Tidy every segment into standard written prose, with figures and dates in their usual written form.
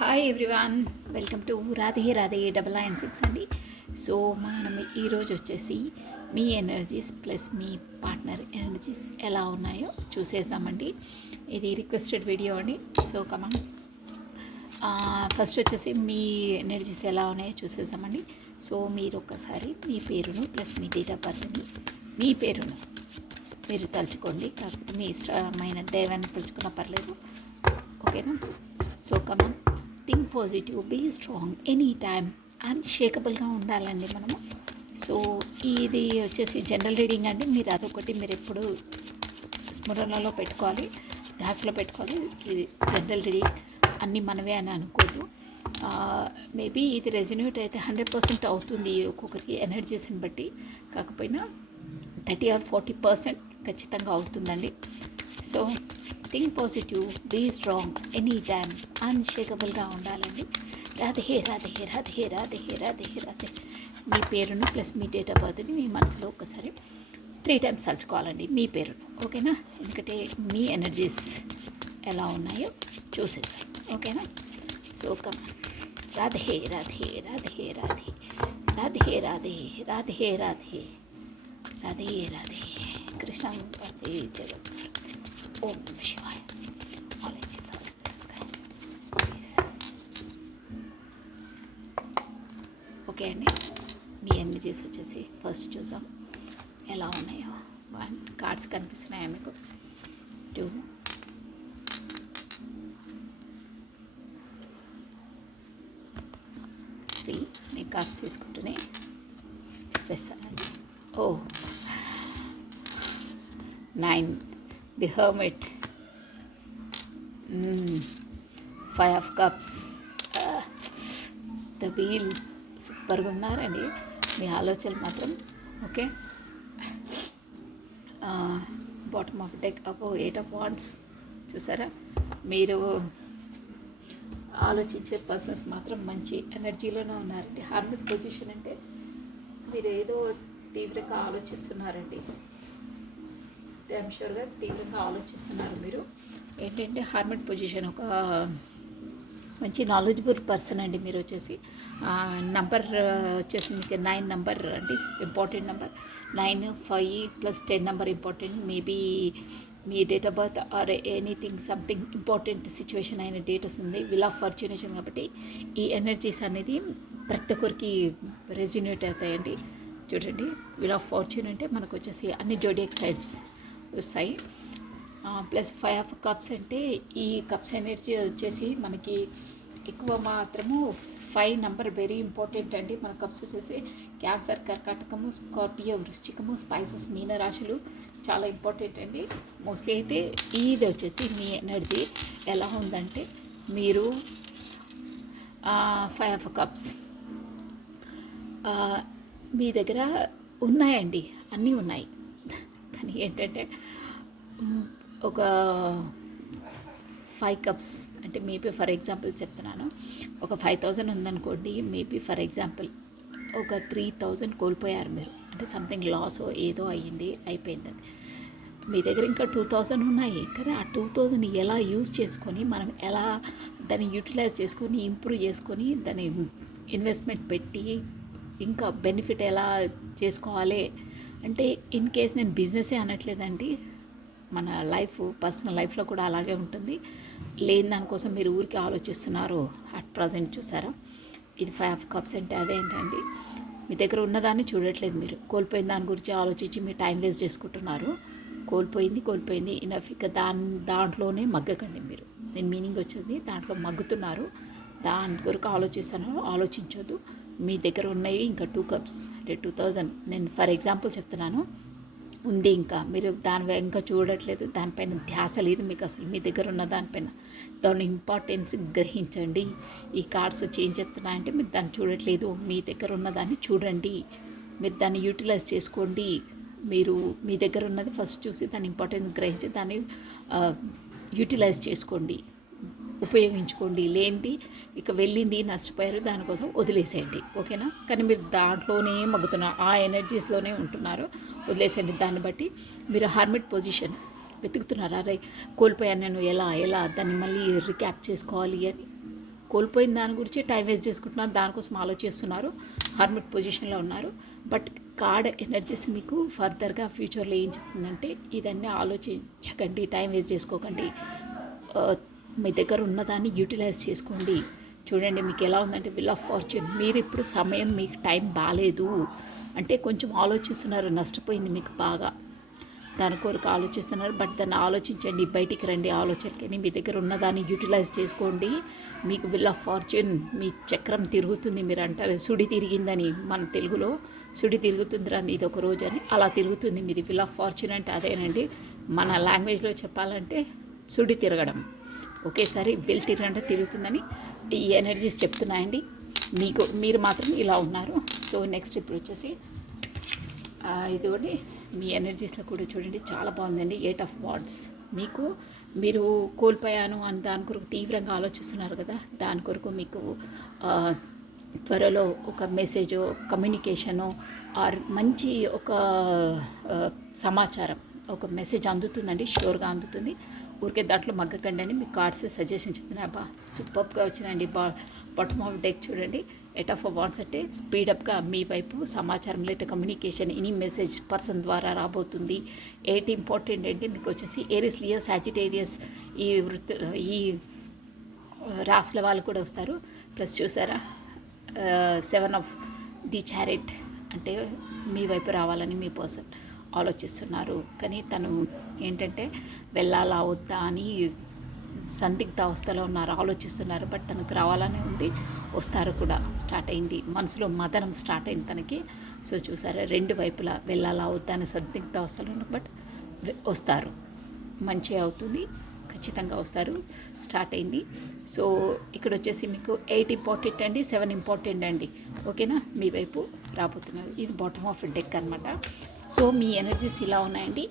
Hi everyone, welcome to Radhe Radhe 996 అండి. So మనం ఈరోజు వచ్చేసి మీ ఎనర్జీస్ ప్లస్ మీ పార్ట్నర్ ఎనర్జీస్ ఎలా ఉన్నాయో చూసేసామండి. ఇది రిక్వెస్టెడ్ వీడియో అండి. సో కమాన్, ఫస్ట్ వచ్చేసి మీ ఎనర్జీస్ ఎలా ఉన్నాయో చూసేసామండి. సో మీరు ఒక్కసారి మీ పేరును ప్లస్ మీ డేట్ ఆఫ్ బర్త్ని, మీ పేరును మీరు తలుచుకోండి. కాకపోతే మీ ఇష్టమైన దైవాన్ని తలుచుకున్నా పర్లేదు, ఓకేనా? So come on, think positive, be strong, any time అన్షేకబుల్గా ఉండాలండి మనము. సో ఇది వచ్చేసి జనరల్ రీడింగ్ అండి. మీరు అదొకటి మీరు ఎప్పుడు స్మరణలో పెట్టుకోవాలి, ధ్యాసలో పెట్టుకోవాలి. ఇది జనరల్ రీడింగ్, అన్నీ మనవే అని అనుకోదు. మేబీ ఇది రెజన్యూట్ అయితే 100% అవుతుంది ఒక్కొక్కరికి ఎనర్జీస్ని బట్టి, కాకపోయినా 30 or 40% ఖచ్చితంగా అవుతుందండి. So think positive, be strong, any time అన్షేకబుల్గా ఉండాలండి. రాధే రాధే రాధే రాధే రాధే రాధే. మీ పేరును ప్లస్ మీ డేట్ ఆఫ్ బర్త్ని మీ మనసులో ఒకసారి 3 times తలుచుకోవాలండి, మీ పేరును, ఓకేనా? ఎందుకంటే మీ ఎనర్జీస్ ఎలా ఉన్నాయో చూసేసాం, ఓకేనా? సో కమాన్, రాధే రాధే రాధే రాధే రాధే రాధే రాధే రాధే రాధే రాధే కృష్ణ రాధే జగత్. ఓం నమః శివాయ. ఓకే అండి, మీ ఎనర్జీస్ వచ్చేసి ఫస్ట్ చూసాం ఎలా ఉన్నాయో. 1 కార్డ్స్ కనిపిస్తున్నాయా మీకు? 2, 3. నేను కార్డ్స్ తీసుకుంటూనే చెప్పేస్తానండి. ఓ 9, the hermit, 5 of cups, the wheel. సూపర్గా ఉన్నారండి మీ ఆలోచనలు మాత్రం, ఓకే. బాటమ్ ఆఫ్ డెక్, అపో 8 of wands. చూసారా, మీరు ఆలోచించే పర్సన్స్ మాత్రం మంచి ఎనర్జీలోనే ఉన్నారండి. హార్మిట్ పొజిషన్ అంటే మీరు ఏదో తీవ్రంగా ఆలోచిస్తున్నారండి, ఐఎమ్ షూర్గా తీవ్రంగా ఆలోచిస్తున్నారు మీరు. ఏంటంటే హార్మిట్ పొజిషన్ ఒక మంచి నాలెడ్జబుల్ పర్సన్ అండి. మీరు వచ్చేసి నంబర్ వచ్చేసి మీకు 9 నెంబర్ అండి, important number. 9, 5 + 10 number important. Maybe me date of birth or anything something important situation అయిన డేట్ వస్తుంది. విల్ ఆఫ్ ఫార్చ్యునేషన్ కాబట్టి ఈ ఎనర్జీస్ అనేది ప్రతి ఒక్కరికి రెజ్యూనేట్ అవుతాయండి. చూడండి, విల్ ఆఫ్ ఫార్చ్యూన్ అంటే మనకు వచ్చేసి అన్ని జోడియాక్ సైన్స్ వస్తాయి. ప్లస్ 5 of cups అంటే ఈ కప్స్ ఎనర్జీ వచ్చేసి మనకి ఎక్కువ మాత్రము 5 నెంబర్ వెరీ ఇంపార్టెంట్ అండి. మన కప్స్ వచ్చేసి క్యాన్సర్, కర్కాటకము, స్కార్పియో, వృశ్చికము, స్పైసెస్, మీన రాశులు చాలా ఇంపార్టెంట్ అండి. మోస్ట్లీ అయితే ఇది వచ్చేసి మీ ఎనర్జీ ఎలా ఉందంటే, మీరు 5 of cups మీ దగ్గర ఉన్నాయండి, అన్నీ ఉన్నాయి. కానీ ఏంటంటే ఒక 5 cups అంటే మేబీ ఫర్ ఎగ్జాంపుల్ చెప్తున్నాను, ఒక 5,000 ఉందనుకోండి. మేబీ ఫర్ ఎగ్జాంపుల్ ఒక 3,000 కోల్పోయారు మీరు, అంటే సంథింగ్ లాస్ ఏదో అయ్యింది, అయిపోయింది. అది మీ దగ్గర ఇంకా 2,000 ఉన్నాయి. కానీ ఆ 2,000 ఎలా యూజ్ చేసుకొని, మనం ఎలా దాన్ని యూటిలైజ్ చేసుకొని, ఇంప్రూవ్ చేసుకొని, దాన్ని ఇన్వెస్ట్మెంట్ పెట్టి ఇంకా బెనిఫిట్ ఎలా చేసుకోవాలి అంటే, ఇన్ కేస్ నేను బిజినెసే అనట్లేదండి, మన లైఫ్ పర్సనల్ లైఫ్లో కూడా అలాగే ఉంటుంది. లేని దానికోసం మీరు ఊరికి ఆలోచిస్తున్నారు అట్ ప్రజెంట్. చూసారా, ఇది 5 of cups అంటే అదేంటండి, మీ దగ్గర ఉన్నదాన్ని చూడట్లేదు, మీరు కోల్పోయిన దాని గురించి ఆలోచించి మీ టైం వేస్ట్ చేసుకుంటున్నారు. కోల్పోయింది ఇనఫ్. ఇక దాంట్లోనే మగ్గకండి మీరు. నేను మీనింగ్ వచ్చింది, దాంట్లో మగ్గుతున్నారు, దాని కొరకు ఆలోచించొద్దు. మీ దగ్గర ఉన్నవి ఇంకా 2 cups అంటే 2,000. నేను ఫర్ ఎగ్జాంపుల్ చెప్తున్నాను, ఉంది ఇంకా మీరు దాని ఇంకా చూడట్లేదు, దానిపైన ధ్యాస లేదు మీకు అసలు. మీ దగ్గర ఉన్న దానిపైన దాని ఇంపార్టెన్స్ గ్రహించండి. ఈ కార్డ్స్ వచ్చి ఏం చెప్తున్నాయంటే, మీరు దాన్ని చూడట్లేదు, మీ దగ్గర ఉన్నదాన్ని చూడండి, మీరు దాన్ని యూటిలైజ్ చేసుకోండి. మీరు మీ దగ్గర ఉన్నది ఫస్ట్ చూసి దాని ఇంపార్టెన్స్ గ్రహించి దాన్ని యూటిలైజ్ చేసుకోండి, ఉపయోగించుకోండి. లేనిది ఇక వెళ్ళింది, నష్టపోయారు, దానికోసం వదిలేసేయండి, ఓకేనా? కానీ మీరు దాంట్లోనే మగ్గుతున్నారు, ఆ ఎనర్జీస్లోనే ఉంటున్నారు, వదిలేసేయండి. దాన్ని బట్టి మీరు హార్మిట్ పొజిషన్ వెతుకుతున్నారు. అరే కోల్పోయాను నేను, ఎలా దాన్ని మళ్ళీ రిక్యాప్ చేసుకోవాలి అని. కోల్పోయిన దాని గురించి టైం వేస్ట్ చేసుకుంటున్నారు, దానికోసం ఆలోచిస్తున్నారు, హర్మిట్ పొజిషన్లో ఉన్నారు. బట్ కార్డ్ ఎనర్జీస్ మీకు ఫర్దర్గా ఫ్యూచర్లో ఏం చెప్తుందంటే, ఇదన్నీ ఆలోచించకండి, టైం వేస్ట్ చేసుకోకండి, మీ దగ్గర ఉన్నదాన్ని యూటిలైజ్ చేసుకోండి. చూడండి మీకు ఎలా ఉందంటే విల్ ఆఫ్ ఫార్చ్యూన్. మీరు ఇప్పుడు సమయం, మీకు టైం బాగాలేదు అంటే కొంచెం ఆలోచిస్తున్నారు, నష్టపోయింది మీకు బాగా, దాని కొరకు ఆలోచిస్తున్నారు. బట్ దాన్ని ఆలోచించండి, బయటికి రండి ఆలోచనకని, మీ దగ్గర ఉన్నదాన్ని యూటిలైజ్ చేసుకోండి. మీకు విల్ ఆఫ్ ఫార్చ్యూన్, మీ చక్రం తిరుగుతుంది. మీరు అంటారు సుడి తిరిగిందని, మన తెలుగులో సుడి తిరుగుతుందిరా ఇది ఒక రోజు అని, అలా తిరుగుతుంది మీది. విల్ ఆఫ్ ఫార్చ్యూన్ అంటే అదేనండి, మన లాంగ్వేజ్లో చెప్పాలంటే సుడి తిరగడం. ఒకేసారి విల్ తిరగంటే తిరుగుతుందని ఈ ఎనర్జీస్ చెప్తున్నాయండి. మీరు మాత్రం ఇలా ఉన్నారు. సో నెక్స్ట్ ఇప్పుడు వచ్చేసి ఇది ఒకటి మీ ఎనర్జీస్లో కూడా చూడండి, చాలా బాగుందండి. 8 ఆఫ్ వాండ్స్. మీరు కోల్పోయాను అని దాని కొరకు తీవ్రంగా ఆలోచిస్తున్నారు కదా, దాని కొరకు మీకు త్వరలో ఒక మెసేజో, కమ్యూనికేషను ఆర్ మంచి ఒక సమాచారం, ఒక మెసేజ్ అందుతుందండి, షూర్గా అందుతుంది. ఊరికే దాంట్లో మగ్గకండి అని మీకు కార్డ్స్ సజెషన్ చెప్తున్నాయి. అబ్బా సూపర్గా వచ్చినాయండి. బాటమ్ ఆఫ్ డెక్ చూడండి, 8 ఆఫ్ వాండ్స్ అంటే స్పీడప్గా మీ వైపు సమాచారం లేదా కమ్యూనికేషన్ ఎనీ మెసేజ్ పర్సన్ ద్వారా రాబోతుంది. 8 ఇంపార్టెంట్ అంటే మీకు వచ్చేసి ఏరిస్, లియో, సాజిటేరియస్ ఈ రాసుల వాళ్ళు కూడా వస్తారు. ప్లస్ చూసారా 7 ఆఫ్ ది చారెట్ అంటే మీ వైపు రావాలని మీ పర్సన్ ఆలోచిస్తున్నారు. కానీ తను ఏంటంటే వెళ్ళాలా వద్దా అని సందిగ్ధ అవస్థలో ఉన్నారు, ఆలోచిస్తున్నారు. బట్ తనకు రావాలనే ఉంది, వస్తారు కూడా. స్టార్ట్ అయింది మనసులో మదనం, స్టార్ట్ అయింది తనకి. సో చూసారా 2 వైపులా వెళ్ళాలా వద్దా అని సందిగ్ధ అవస్థలో ఉన్నారు. బట్ వస్తారు, మంచి అవుతుంది, ఖచ్చితంగా వస్తారు. స్టార్ట్ అయింది. సో ఇక్కడ వచ్చేసి మీకు 8 ఇంపార్టెంట్ అండి, 7 ఇంపార్టెంట్ అండి. ఓకేనా, మీ వైపు రాబోతున్నారు. ఇది బాటమ్ ఆఫ్ డెక్ అనమాట. సో మీ ఎనర్జీస్ ఇలా ఉన్నాయండి.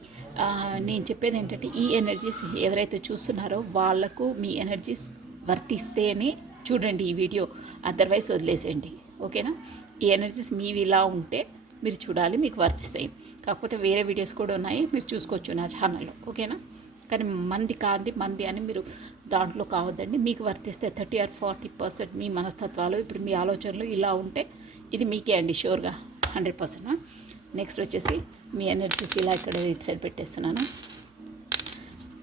నేను చెప్పేది ఏంటంటే ఈ ఎనర్జీస్ ఎవరైతే చూస్తున్నారో వాళ్ళకు మీ ఎనర్జీస్ వర్తిస్తేనే చూడండి ఈ వీడియో, అదర్వైజ్ వదిలేసేయండి. ఓకేనా, ఈ ఎనర్జీస్ మీవి ఇలా ఉంటే మీరు చూడాలి, మీకు వర్తిస్తాయి. కాకపోతే వేరే వీడియోస్ కూడా ఉన్నాయి, మీరు చూసుకోవచ్చు నా ఛానల్లో. ఓకేనా, కానీ మంది అని మీరు దాంట్లో కావద్దండి. మీకు వర్తిస్తే 30 or 40% మీ మనస్తత్వాలు, ఇప్పుడు మీ ఆలోచనలు ఇలా ఉంటే ఇది మీకే అండి, షూర్గా 100%. నెక్స్ట్ వచ్చేసి మీ ఎనర్జీస్ ఇలా ఇక్కడ ఇటు సైడ్ పెట్టేస్తున్నాను.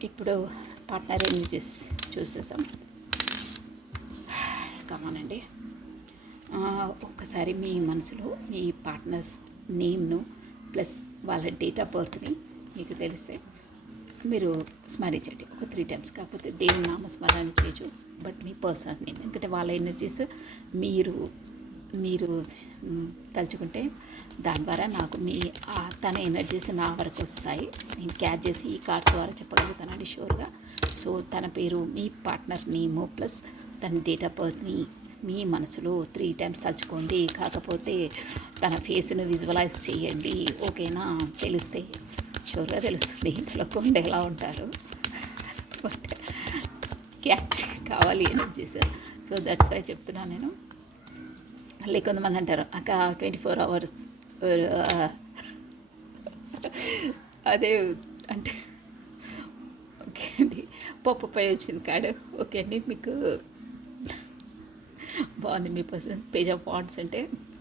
ఇప్పుడు పార్ట్నర్ ఎనర్జీస్ చూసేసాం. కమానండి, ఒక్కసారి మీ మనసులో మీ పార్ట్నర్స్ నేమ్ను ప్లస్ వాళ్ళ డేట్ ఆఫ్ బర్త్ని మీకు తెలిస్తే మీరు స్మరించండి ఒక 3 times. కాకపోతే దేవుని నామస్మరణ చేయొచ్చు, బట్ మీ పర్సనల్ నేమ్, ఎందుకంటే వాళ్ళ ఎనర్జీస్ మీరు తలుచుకుంటే దాని ద్వారా నాకు తన ఎనర్జీస్ నా వరకు వస్తాయి. నేను క్యాచ్ చేసి ఈ కార్డ్స్ ద్వారా చెప్పగలుగుతానండి షూర్గా. సో తన పేరు, మీ పార్ట్నర్ నేము ప్లస్ తన డేట్ ఆఫ్ బర్త్ని మీ మనసులో 3 times తలుచుకోండి. కాకపోతే తన ఫేస్ను విజువలైజ్ చేయండి. ఓకేనా, తెలిస్తే షూర్గా తెలుస్తుంది. తెలవకుండా ఎలా ఉంటారు, బట్ క్యాచ్ కావాలి ఎనర్జీస్. సో దట్స్ వై చెప్తున్నాను నేను. మళ్ళీ కొంతమంది అంటారు అక్క 24 hours అదే అంటే ఓకే అండి. పై వచ్చింది కార్డు. ఓకే అండి, మీకు బాగుంది. మీ పర్సన్ పేజ్ ఆఫ్ వాండ్స్ అంటే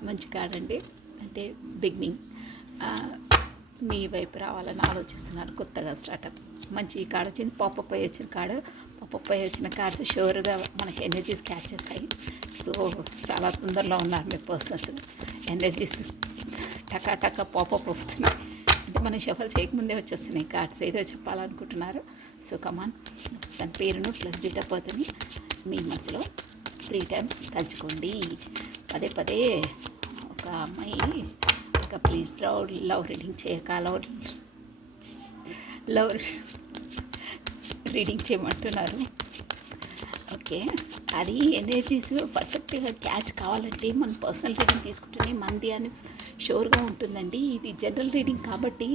మంచి కార్డ్ అండి, అంటే బిగినింగ్, మీ వైపు రావాలని ఆలోచిస్తున్నారు, కొత్తగా స్టార్టప్. మంచి కార్డ్ వచ్చింది. పై వచ్చిన కార్డు. పై వచ్చిన కార్డ్స్ షూర్గా మనకి ఎనర్జీస్ క్యాచ్ చేస్తాయి. సో చాలా తొందరలో ఉన్నారు మీ పర్సన్స్. ఎనర్జీస్ టకా పాపప్ వస్తున్నాయి, అంటే మనం షఫల్ చేయకముందే వచ్చేస్తున్నాయి కార్డ్స్. ఏదో చెప్పాలనుకుంటున్నారు. సో కమాన్, తన పేరును ప్లస్ డేట్ ఆఫ్ బర్త్ని మీ మనసులో 3 times తలుచుకోండి. పదే ఒక అమ్మాయి ఒక ప్లీజ్ లవ్ రీడింగ్ చేయక లవ్ రీడింగ్ చేయమంటున్నారు. ఓకే, అది ఎనర్జీస్ పర్ఫెక్ట్గా క్యాచ్ కావాలంటే మన పర్సనల్ రీడింగ్ తీసుకుంటేనే మంది అని షూర్గా ఉంటుందండి. ఇది జనరల్ రీడింగ్ కాబట్టి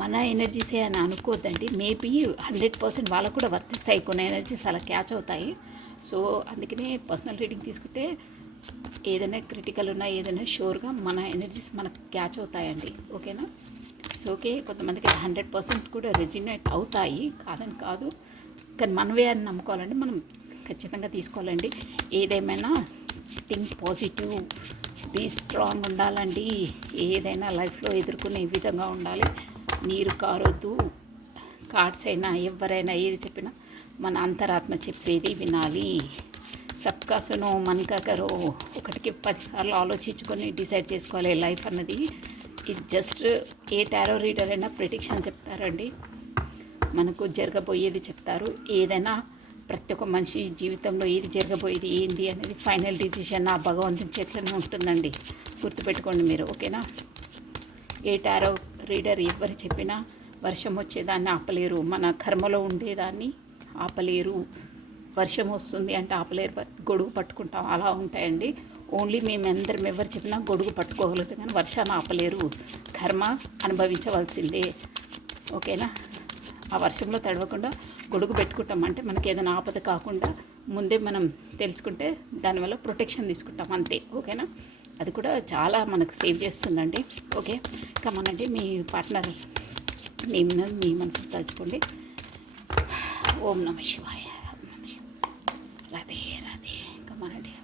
మన ఎనర్జీసే అని అనుకోవద్దండి. మేబీ 100% వాళ్ళకు కూడా వర్తిస్తాయి, కొన్ని ఎనర్జీస్ అలా క్యాచ్ అవుతాయి. సో అందుకనే పర్సనల్ రీడింగ్ తీసుకుంటే ఏదైనా క్రిటికల్ ఉన్నా ఏదైనా షూర్గా మన ఎనర్జీస్ మనకు క్యాచ్ అవుతాయండి. ఓకేనా, సో ఓకే, కొంతమందికి 100% కూడా రెజినేట్ అవుతాయి, కాదని కాదు. కానీ మనవే అని నమ్ముకోవాలంటే మనం ఖచ్చితంగా తీసుకోవాలండి. ఏదేమైనా థింక్ పాజిటివ్, బీ స్ట్రాంగ్ ఉండాలండి. ఏదైనా లైఫ్లో ఎదుర్కొనే విధంగా ఉండాలి. నీరు కారొద్దు. కార్డ్స్ అయినా ఎవరైనా ఏది చెప్పినా మన అంతరాత్మ చెప్పేది వినాలి. సబ్కా సునో మన్ కా కరో. ఒకటికి 10 సార్లు ఆలోచించుకొని డిసైడ్ చేసుకోవాలి లైఫ్ అన్నది. ఇది జస్ట్ ఏ టారో రీడర్ అయినా ప్రిడిక్షన్ చెప్తారండి, మనకు జరగబోయేది చెప్తారు. ఏదైనా ప్రతి ఒక్క మనిషి జీవితంలో ఏది జరగబోయేది ఏంది అనేది ఫైనల్ డిసిషన్ ఆ భగవంతుని చేతిలోనే ఉంటుందండి. గుర్తుపెట్టుకోండి మీరు, ఓకేనా. ఏ టారో రీడర్ ఎవరు చెప్పినా వర్షం వచ్చేదాన్ని ఆపలేరు, మన కర్మలో ఉండేదాన్ని ఆపలేరు. వర్షం వస్తుంది అంటే ఆపలేరు, గొడుగు పట్టుకుంటాం, అలా ఉంటాయండి. ఓన్లీ మేమందరం ఎవరు చెప్పినా గొడుగు పట్టుకోగలుగుతాం కానీ వర్షాన్ని ఆపలేరు. కర్మ అనుభవించవలసిందే, ఓకేనా. ఆ వర్షంలో తడవకుండా గొడుగు పెట్టుకుంటాం అంటే మనకి ఏదైనా ఆపద కాకుండా ముందే మనం తెలుసుకుంటే దానివల్ల ప్రొటెక్షన్ తీసుకుంటాం అంతే, ఓకేనా. అది కూడా చాలా మనకు సేవ్ చేస్తుందండి. ఓకే, కమనండి మీ పార్ట్నర్ నేమ్ మీ మనసుకు తలుచుకోండి. ఓం నమ శివాయ, ఓం నమ శివాయ, రాధే రాధే. కమనండి.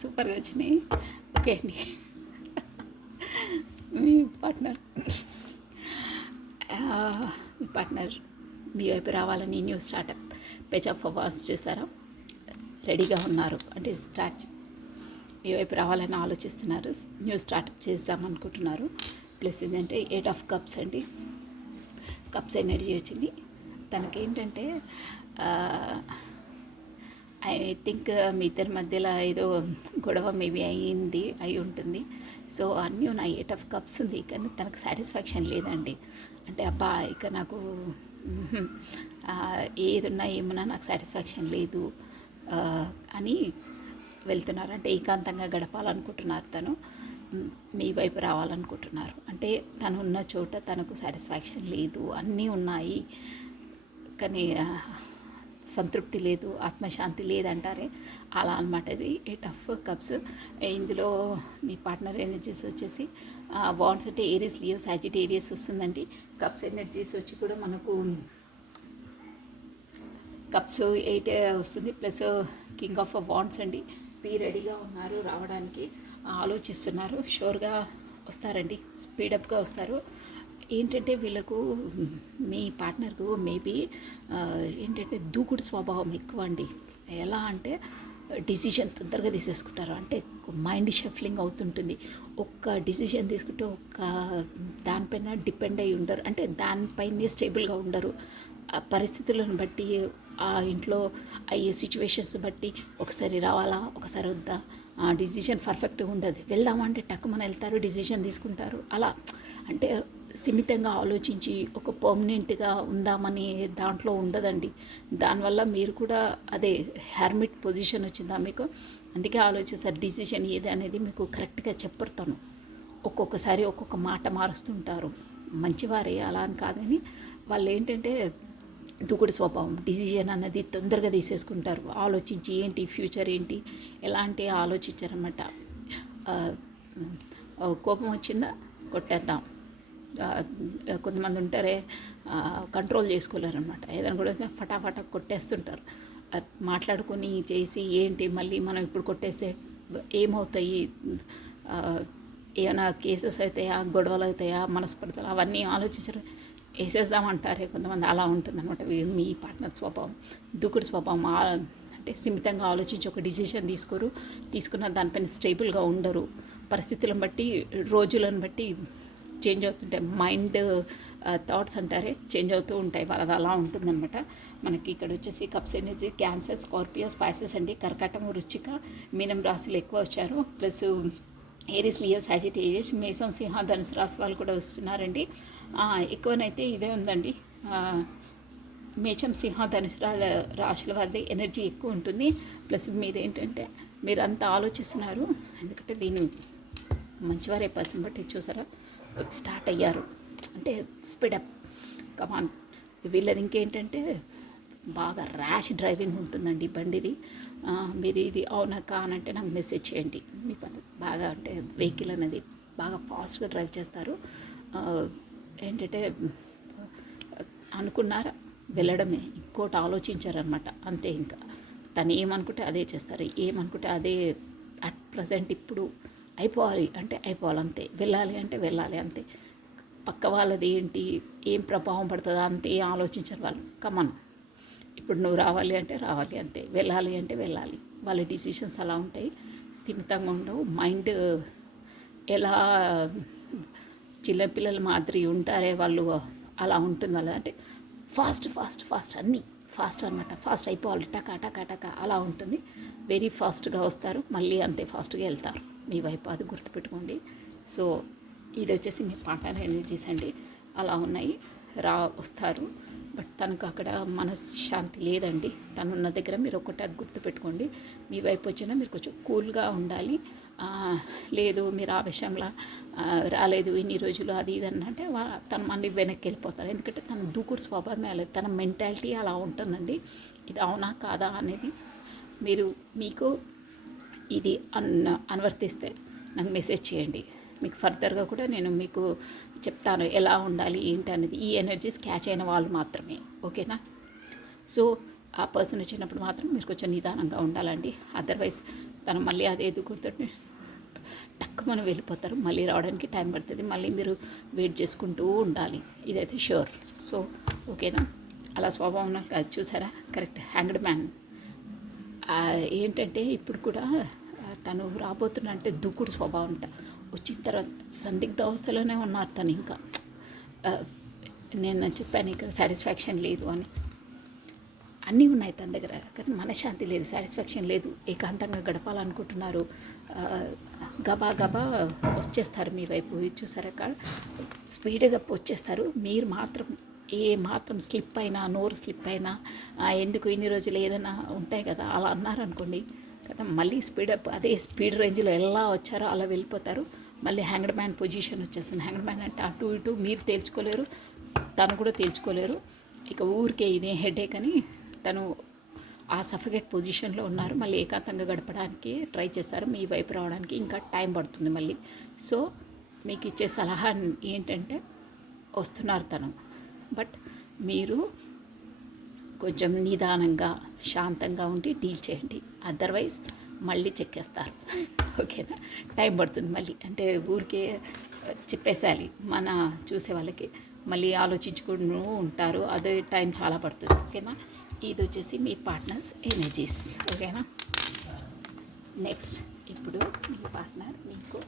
సూపర్గా వచ్చినాయి. ఓకే అండి. మీ పార్ట్నర్ మీ వైపు రావాలని new startup page of awards చేశారా, రెడీగా ఉన్నారు అంటే మీ వైపు రావాలని ఆలోచిస్తున్నారు, న్యూ స్టార్టప్ చేద్దామనుకుంటున్నారు. ప్లస్ ఏంటంటే 8 ఆఫ్ కప్స్ అండి, కప్స్ ఎనర్జీ వచ్చింది తనకేంటంటే. ఐ థింక్ మీ ఇద్దరి మధ్యలో ఏదో గొడవ మేబీ అయి ఉంటుంది. సో అన్నీ ఉన్నాయి, 8 ఆఫ్ కప్స్ ఉంది, కానీ తనకు సాటిస్ఫాక్షన్ లేదండి. అంటే అబ్బా ఇక నాకు ఏదున్నా ఏమన్నా నాకు సాటిస్ఫాక్షన్ లేదు అని వెళ్తున్నారు. అంటే ఏకాంతంగా గడపాలనుకుంటున్నారు, తను మీ వైపు రావాలనుకుంటున్నారు. అంటే తను ఉన్న చోట తనకు సాటిస్ఫాక్షన్ లేదు, అన్నీ ఉన్నాయి కానీ సంతృప్తి లేదు, ఆత్మశాంతి లేదంటారే, అలా అనమాట. ఇది 8 ఆఫ్ కప్స్. ఇందులో మీ పార్ట్నర్ ఎనర్జీస్ వచ్చేసి వాండ్స్ అంటే ఏరియస్, లియో, సాజిటేరియస్ వస్తుందండి. కప్స్ ఎనర్జీస్ వచ్చి కూడా మనకు కప్స్ 8 వస్తుంది, ప్లస్ కింగ్ ఆఫ్ వాండ్స్ అండి. రెడీగా ఉన్నారు రావడానికి, ఆలోచిస్తున్నారు, షూర్గా వస్తారండి, స్పీడప్గా వస్తారు. ఏంటంటే వీళ్ళకు మీ పార్ట్నర్కు మేబీ ఏంటంటే దూకుడు స్వభావం ఎక్కువ అండి. ఎలా అంటే డిసిషన్ తొందరగా తీసేసుకుంటారు, అంటే మైండ్ షఫ్లింగ్ అవుతుంటుంది. ఒక్క డిసిషన్ తీసుకుంటే ఒక్క దానిపైన డిపెండ్ అయి ఉండరు, అంటే దానిపైనే స్టేబుల్గా ఉండరు. ఆ పరిస్థితులను బట్టి, ఆ ఇంట్లో అయ్యే సిచ్యువేషన్స్ బట్టి ఒకసారి రావాలా ఒకసారి వద్దా, డిసిషన్ పర్ఫెక్ట్గా ఉండదు. వెళ్దామంటే టక్కుమని వెళ్తారు, డిసిషన్ తీసుకుంటారు. అలా అంటే స్థిమితంగా ఆలోచించి ఒక పర్మనెంట్గా ఉందామని దాంట్లో ఉండదండి. దానివల్ల మీరు కూడా అదే హ్యార్మిట్ పొజిషన్ వచ్చిందా మీకు, అందుకే ఆలోచిస్తారు. డిసిషన్ ఏది అనేది మీకు కరెక్ట్గా చెప్పరుతాను. ఒక్కొక్కసారి ఒక్కొక్క మాట మారుస్తుంటారు, మంచివారే అలా అని కాదని. వాళ్ళు ఏంటంటే దూకుడు స్వభావం, డిసిజన్ అన్నది తొందరగా తీసేసుకుంటారు. ఆలోచించి ఏంటి ఫ్యూచర్ ఏంటి ఎలాంటి ఆలోచించారనమాట. కోపం వచ్చిందా కొట్టేద్దాం, కొంతమంది ఉంటారే కంట్రోల్ చేసుకోలేరు అనమాట. ఏదైనా కూడా ఫటాఫటా కొట్టేస్తుంటారు. మాట్లాడుకొని చేసి ఏంటి మళ్ళీ మనం ఇప్పుడు కొట్టేస్తే ఏమవుతాయి, ఏమైనా కేసెస్ అవుతాయా, గొడవలు అవుతాయా, మనస్పర్ధలు అవన్నీ ఆలోచించరు, వేసేద్దామంటారే కొంతమంది. అలా ఉంటుందన్నమాట మీ పార్ట్నర్ స్వభావం, దూకుడు స్వభావం. అంటే స్థిమితంగా ఆలోచించి ఒక డిసిషన్ తీసుకున్న దానిపైన స్టేబుల్గా ఉండరు. పరిస్థితులను బట్టి, రోజులను బట్టి చేంజ్ అవుతుంటాయి. మైండ్ థాట్స్ అంటారే చేంజ్ అవుతూ ఉంటాయి వాళ్ళది, అలా ఉంటుందన్నమాట. మనకి ఇక్కడ వచ్చేసి cups energy cancer, Scorpio, spices అండి. కర్కాటం, వృశ్చిక, మీనం రాశులు ఎక్కువ వచ్చారు. ప్లస్ ఏరిస్, లియో, సాజిటేరియస్, మేసం, సింహ, ధనుసు రాశి వాళ్ళు కూడా వస్తున్నారండి. ఎక్కువనైతే ఇదే ఉందండి, మేషం, సింహ, ధనుసు రాశుల వాళ్ళది ఎనర్జీ ఎక్కువ ఉంటుంది. ప్లస్ మీరేంటంటే మీరంతా ఆలోచిస్తున్నారు, ఎందుకంటే దీన్ని మంచివారే పర్సన్ బట్టి చూసారా స్టార్ట్ అయ్యారు, అంటే స్పీడప్ కమాన్. వీళ్ళది ఇంకేంటంటే బాగా ర్యాష్ డ్రైవింగ్ ఉంటుందండి బండిది. మీరు ఇది అవునా కానంటే నాకు మెసేజ్ చేయండి. మీ పని బాగా అంటే వెహికల్ అనేది బాగా ఫాస్ట్గా డ్రైవ్ చేస్తారు. ఏంటంటే అనుకున్నారా వెళ్ళడమే, ఇంకోటి ఆలోచించారనమాట అంతే. ఇంకా తను ఏమనుకుంటే అదే చేస్తారు, ఏమనుకుంటే అదే. అట్ ప్రజెంట్ ఇప్పుడు అయిపోవాలి అంటే అయిపోవాలి అంతే, వెళ్ళాలి అంటే వెళ్ళాలి అంతే. పక్క వాళ్ళది ఏంటి, ఏం ప్రభావం పడుతుందో అంతే ఆలోచించరు వాళ్ళు. కమన్, ఇప్పుడు నువ్వు రావాలి అంటే రావాలి అంతే, వెళ్ళాలి అంటే వెళ్ళాలి. వాళ్ళ డిసిషన్స్ అలా ఉంటాయి, స్థిమితంగా ఉండవు. మైండ్ ఎలా చిన్నపిల్లల మాదిరి ఉంటారే వాళ్ళు, అలా ఉంటుంది వాళ్ళ. అంటే ఫాస్ట్ ఫాస్ట్ ఫాస్ట్ అన్నీ ఫాస్ట్ అనమాట, ఫాస్ట్ అయిపోవాలి, టకా టకా టకా అలా ఉంటుంది. వెరీ ఫాస్ట్గా వస్తారు, మళ్ళీ అంతే ఫాస్ట్గా వెళ్తారు మీ వైపు, అది గుర్తుపెట్టుకోండి. సో ఇది వచ్చేసి మీ పార్ట్నర్ ఎనర్జీస్ అండి, అలా ఉన్నాయి. వస్తారు, బట్ తనకు అక్కడ మనశ్శాంతి లేదండి. తను ఉన్న దగ్గర మీరు ఒకటి అది గుర్తుపెట్టుకోండి. మీ వైపు వచ్చినా మీరు కొంచెం కూల్గా ఉండాలి. లేదు మీరు ఆవేశంలా రాలేదు ఇన్ని రోజులు అది ఇది అంటే తను మళ్ళీ వెనక్కి వెళ్ళిపోతారు. ఎందుకంటే తన దూకుడు స్వభావమే లేదు, తన మెంటాలిటీ అలా ఉంటుందండి. ఇది అవునా కాదా అనేది మీకు ఇది అనువర్తిస్తే నాకు మెసేజ్ చేయండి. మీకు ఫర్దర్గా కూడా నేను మీకు చెప్తాను ఎలా ఉండాలి ఏంటి అనేది. ఈ ఎనర్జీస్ క్యాచ్ అయిన వాళ్ళు మాత్రమే, ఓకేనా? సో ఆ పర్సన్ వచ్చినప్పుడు మాత్రం మీరు కొంచెం నిదానంగా ఉండాలండి. అదర్వైజ్ తను మళ్ళీ అదే ఎదుగుతుంటే టక్కుమని వెళ్ళిపోతారు, మళ్ళీ రావడానికి టైం పడుతుంది, మళ్ళీ మీరు వెయిట్ చేసుకుంటూ ఉండాలి, ఇదైతే షూర్. సో ఓకేనా? అలా స్వభావం కాదు, చూసారా కరెక్ట్. హ్యాంగ్డ్ మ్యాన్ ఏంటంటే ఇప్పుడు కూడా తను రాబోతున్నా అంటే దూకుడు స్వభావం అంట. వచ్చిన తర్వాత సందిగ్ధ అవస్థలోనే ఉన్నారు తను. ఇంకా నేను చెప్పాను ఇక్కడ సాటిస్ఫాక్షన్ లేదు అని. అన్నీ ఉన్నాయి తన దగ్గర, కానీ మనశ్శాంతి లేదు, సాటిస్ఫాక్షన్ లేదు. ఏకాంతంగా గడపాలనుకుంటున్నారు, గబా గబా వచ్చేస్తారు మీ వైపు. చూసారా అక్కడ స్పీడ్గా వచ్చేస్తారు. మీరు మాత్రం మాత్రం స్లిప్ అయినా, నోరు స్లిప్ అయినా, ఎందుకు ఇన్ని రోజులు ఏదైనా ఉంటాయి కదా అలా అన్నారనుకోండి కదా, మళ్ళీ స్పీడప్ అదే స్పీడ్ రేంజ్లో ఎలా వచ్చారో అలా వెళ్ళిపోతారు. మళ్ళీ హ్యాంగ్డ్ మ్యాన్ పొజిషన్ వచ్చేస్తుంది. హ్యాంగ్డ్ మ్యాన్ అంటే అటు ఇటు మీరు తేల్చుకోలేరు, తను కూడా తేల్చుకోలేరు. ఇక ఊరికే ఇదే హెడేక్ అని తను ఆ సఫికేట్ పొజిషన్లో ఉన్నారు. మళ్ళీ ఏకాంతంగా గడపడానికి ట్రై చేస్తారు, మీ వైపు రావడానికి ఇంకా టైం పడుతుంది మళ్ళీ. సో మీకు ఇచ్చే సలహా ఏంటంటే వస్తున్నారు తను, బట్ మీరు కొంచెం నిదానంగా శాంతంగా ఉండి డీల్ చేయండి. అదర్వైజ్ మళ్ళీ చెక్కేస్తారు, ఓకేనా? టైం పడుతుంది మళ్ళీ. అంటే ఊరికే చెప్పేసేయాలి మన చూసే వాళ్ళకి, మళ్ళీ ఆలోచించుకుంటూ ఉంటారు, అదే టైం చాలా పడుతుంది, ఓకేనా? ఇది వచ్చేసి మీ పార్ట్నర్స్ ఎనర్జీస్, ఓకేనా? నెక్స్ట్ ఇప్పుడు మీ పార్ట్నర్ మీకు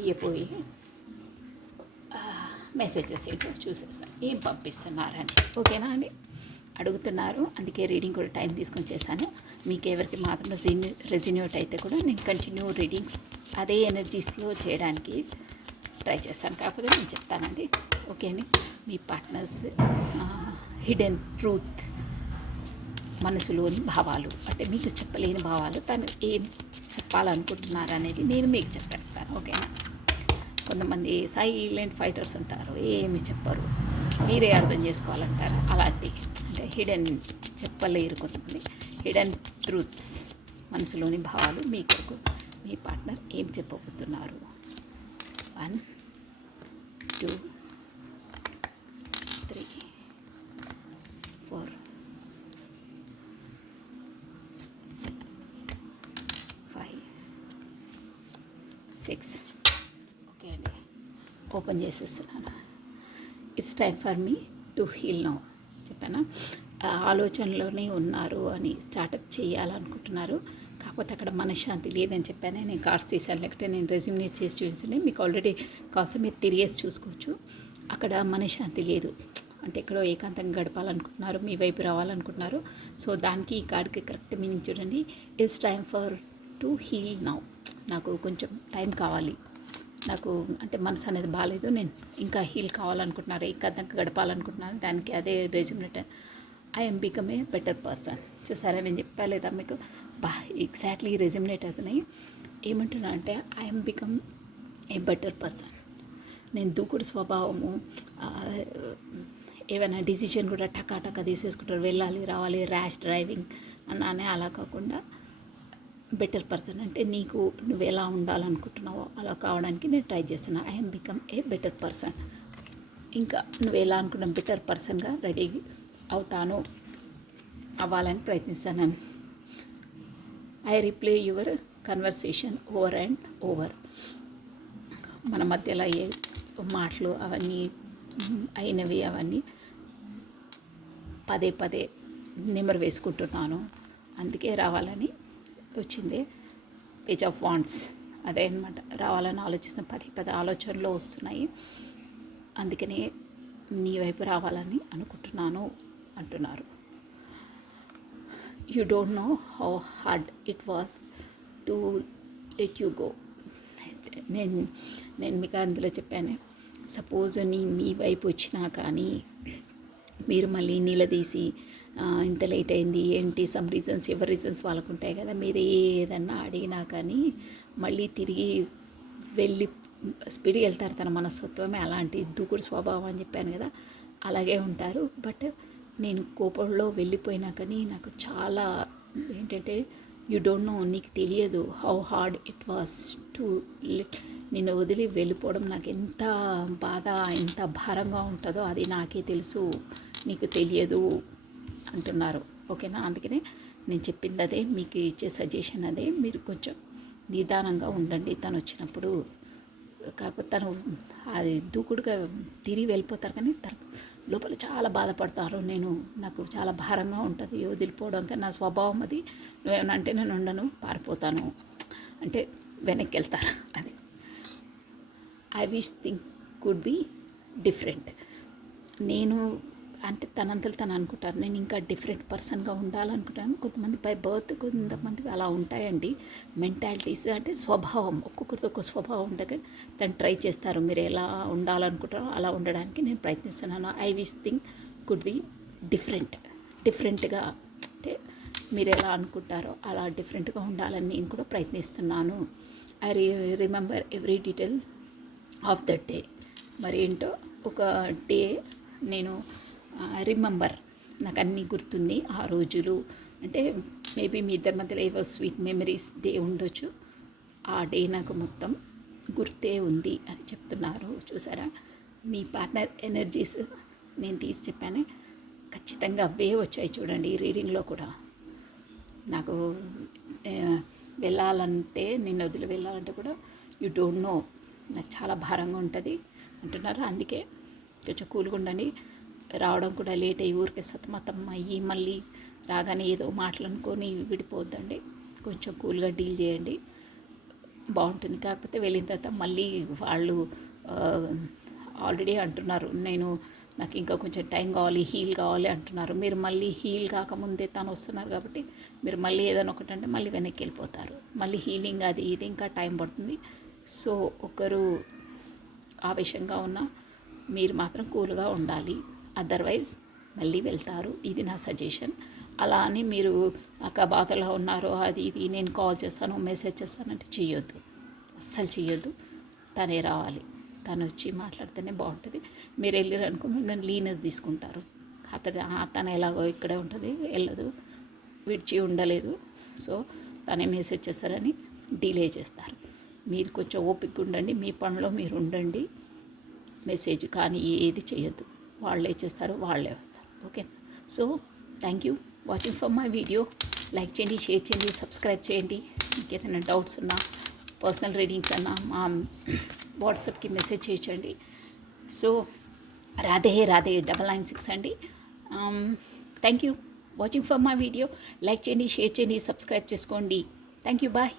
ఇయ్యపోయి మెసేజెస్ ఏంటో చూసేస్తాను, ఏం పంపిస్తున్నారని, ఓకేనా అని అడుగుతున్నారు. అందుకే రీడింగ్ కూడా టైం తీసుకొని చేశాను. మీకు ఎవరికి మాత్రం రెజిన్యూట్ అయితే కూడా నేను కంటిన్యూ రీడింగ్స్ అదే ఎనర్జీస్లో చేయడానికి ట్రై చేస్తాను. కాకపోతే నేను చెప్తానండి, ఓకే అండి? మీ పార్ట్నర్స్ హిడెన్ ట్రూత్, మనసులోని భావాలు, అంటే మీకు చెప్పలేని భావాలు, తను ఏం చెప్పాలనుకుంటున్నారు అనేది నేను మీకు చెప్పేస్తాను, ఓకేనా? కొంతమంది సైలెంట్ ఫైటర్స్ ఉంటారు, ఏమి చెప్పరు, మీరే అర్థం చేసుకోవాలంటారు. అలాంటి అంటే హిడెన్ చెప్పలేరు కొంతమంది. హిడెన్ ట్రూత్స్, మనసులోని భావాలు మీ కొరకు మీ పార్ట్నర్ ఏం చెప్పబోతున్నారు. 1 2 3 4 5 6. ఓకే అండి, ఓపెన్ చేసేస్తున్నాను. It's time for me to heal now. చెప్పానా? ఆలోచనలోనే ఉన్నారు అని, స్టార్టప్ చేయాలనుకుంటున్నారు, కాకపోతే అక్కడ మనశ్శాంతి లేదని చెప్పాను. నేను కార్డ్స్ తీసాను, లేకపోతే నేను రెజ్యూమినేట్ చేసి చూసింది మీకు ఆల్రెడీ కాల్స్ మీరు తిరిగేసి చూసుకోవచ్చు. అక్కడ మనశ్శాంతి లేదు, అంటే ఎక్కడో ఏకాంతంగా గడపాలనుకుంటున్నారు, మీ వైపు రావాలనుకుంటున్నారు. సో దానికి ఈ కార్డ్కి కరెక్ట్ మీనింగ్ చూడండి. It's time for to heal now. నాకు కొంచెం టైం కావాలి, నాకు అంటే మనసు అనేది బాగాలేదు, నేను ఇంకా హీల్ కావాలనుకుంటున్నారు, ఏకాంతంగా గడపాలనుకుంటున్నాను. దానికి అదే rejuvenate, I'm become a better person. చూసారా నేను చెప్పా లేదా మీకు? ఎగ్జాక్ట్లీ రెజ్యూమినేట్ అవుతున్నాయి. ఏమంటున్నా అంటే I'm become a better person. నేను దూకుడు స్వభావము, ఏమైనా డిసిషన్ కూడా టకా టకా తీసేసుకుంటారు, వెళ్ళాలి రావాలి, ర్యాష్ డ్రైవింగ్ అన్నానే, అలా కాకుండా బెటర్ పర్సన్ అంటే నీకు నువ్వు ఎలా ఉండాలనుకుంటున్నావో అలా కావడానికి నేను ట్రై చేస్తున్నా. I'm become a better person. ఇంకా నువ్వు ఎలా అనుకున్న బెటర్ పర్సన్గా రెడీ అవుతాను, అవ్వాలని ప్రయత్నిస్తాను. I replay your conversation over and over. మన మధ్యలో అయ్యే మాటలు అవన్నీ అయినవి అవన్నీ పదే పదే నెంబర్ వేసుకుంటున్నాను. అందుకే రావాలని వచ్చింది. పేజ్ ఆఫ్ వాండ్స్ అదే అనమాట. రావాలని ఆలోచిస్తున్న పదే ఆలోచనలు వస్తున్నాయి. అందుకనే నీ వైపు రావాలని అనుకుంటున్నాను అంటున్నారు. You don't know how hard it was to let you go. నేను మీకు అందులో చెప్పాను, సపోజ్ మీ వైపు వచ్చినా కానీ మీరు మళ్ళీ నిలదీసి ఇంత లేట్ అయింది ఏంటి, సమ్ రీజన్స్, ఎవరి రీజన్స్ వాళ్ళకు ఉంటాయి కదా. మీరు ఏదన్నా అడిగినా కానీ మళ్ళీ తిరిగి వెళ్ళి స్పీడ్గా వెళ్తారు. తన మనస్తత్వమే అలాంటి దూకుడు స్వభావం అని చెప్పాను కదా, అలాగే ఉంటారు. బట్ నేను కోపంలో వెళ్ళిపోయినా కానీ నాకు చాలా ఏంటంటే, యూ డోంట్ నో, నీకు తెలియదు how hard it was to నేను వదిలి వెళ్ళిపోవడం నాకు ఎంత బాధ, ఎంత భారంగా ఉంటుందో అది నాకే తెలుసు, నీకు తెలియదు అంటున్నారు. ఓకేనా? అందుకనే నేను చెప్పింది అదే, మీకు ఇచ్చే సజెషన్ అదే. మీరు కొంచెం నిదానంగా ఉండండి తను వచ్చినప్పుడు. కాకపోతే తను అది దూకుడుగా తిరిగి వెళ్ళిపోతారు కానీ తను లోపల చాలా బాధపడతారు. నాకు చాలా భారంగా ఉంటుంది వదిలిపోవడం, కానీ నా స్వభావం అది. నువ్వేమన్నా అంటే నేను ఉండను, పారిపోతాను అంటే వెనక్కి వెళ్తారు. అది I wish thing could be different. నేను అంటే తనంతలు తను అనుకుంటారు నేను ఇంకా డిఫరెంట్ పర్సన్గా ఉండాలనుకుంటాను. కొంతమంది బై బర్త్, కొంతమంది అలా ఉంటాయండి మెంటాలిటీస్. అంటే స్వభావం, ఒక్కొక్కరితో ఒక్కొక్క స్వభావం ఉంటుంది. తను ట్రై చేస్తారు మీరు ఎలా ఉండాలనుకుంటారో అలా ఉండడానికి నేను ప్రయత్నిస్తున్నాను. I wish thing could be డిఫరెంట్గా, అంటే మీరు ఎలా అనుకుంటారో అలా డిఫరెంట్గా ఉండాలని నేను కూడా ప్రయత్నిస్తున్నాను. I remember every detail of that day. మరి ఏంటో ఒక డే నేను రిమెంబర్, నాకు అన్నీ గుర్తుంది ఆ రోజులు. అంటే మేబీ మీ ఇద్దరి మధ్యలో ఏవో స్వీట్ మెమరీస్ డే ఉండొచ్చు. ఆ డే నాకు మొత్తం గుర్తే ఉంది అని చెప్తున్నారు. చూసారా, మీ పార్ట్నర్ ఎనర్జీస్ నేను తీసి చెప్పాను, ఖచ్చితంగా అవే వచ్చాయి చూడండి. ఈ రీడింగ్లో కూడా నాకు వెళ్ళాలంటే, నిన్ను వదిలి వెళ్ళాలంటే కూడా యూ డోంట్ నో, నాకు చాలా భారంగా ఉంటుంది అంటున్నారు. అందుకే కొంచెం కూల్గా ఉండండి. రావడం కూడా లేట్ అయ్యి ఊరికే సతమతం అయ్యి మళ్ళీ రాగానే ఏదో మాటలనుకొని విడిపోద్దండి. కొంచెం కూల్గా డీల్ చేయండి, బాగుంటుంది. కాకపోతే వెళ్ళిన తర్వాత మళ్ళీ వాళ్ళు ఆల్రెడీ అంటున్నారు నాకు ఇంకా కొంచెం టైం కావాలి, హీల్ కావాలి అంటున్నారు. మీరు మళ్ళీ హీల్ కాకముందే తను వస్తున్నారు కాబట్టి మీరు మళ్ళీ ఏదైనా ఒకటి అంటే మళ్ళీ వెనక్కి వెళ్ళిపోతారు. మళ్ళీ హీలింగ్ అది ఇది ఇంకా టైం పడుతుంది. సో ఒకరు ఆవేశంగా ఉన్నా మీరు మాత్రం కూల్గా ఉండాలి, అదర్వైజ్ మళ్ళీ వెళ్తారు. ఇది నా సజెషన్. అలా అని మీరు అక్క బాధలో ఉన్నారు అది ఇది నేను కాల్ చేస్తాను మెసేజ్ చేస్తానంటే చెయ్యొద్దు, అస్సలు చెయ్యొద్దు. తనే రావాలి, తను వచ్చి మాట్లాడితేనే బాగుంటుంది. మీరు వెళ్ళారు అనుకో మిమ్మల్ని లీనెస్ తీసుకుంటారు. తను ఎలాగో ఇక్కడే ఉంటుంది, వెళ్ళదు, విడిచి ఉండలేదు. సో తనే మెసేజ్ చేస్తారని డిలే చేస్తారు. మీరు కొంచెం ఓపిక ఉండండి, మీ పనిలో మీరు ఉండండి. మెసేజ్ కానీ ఏది చేయొద్దు, వాళ్ళే చేస్తారు, వాళ్ళే వస్తారు. Okay. So thank you watching for my video. Like చేయండి, షేర్ చేయండి, సబ్స్క్రైబ్ చేయండి. మీకు ఏదైనా డౌట్స్ ఉన్నా, పర్సనల్ రీడింగ్స్ అన్నా మా వాట్సాప్కి మెసేజ్ చేయండి. సో రాధే 996 అండి. Thank you watching for my video. Like చేయండి, షేర్ చేయండి, సబ్స్క్రైబ్ చేసుకోండి. Thank you, bye.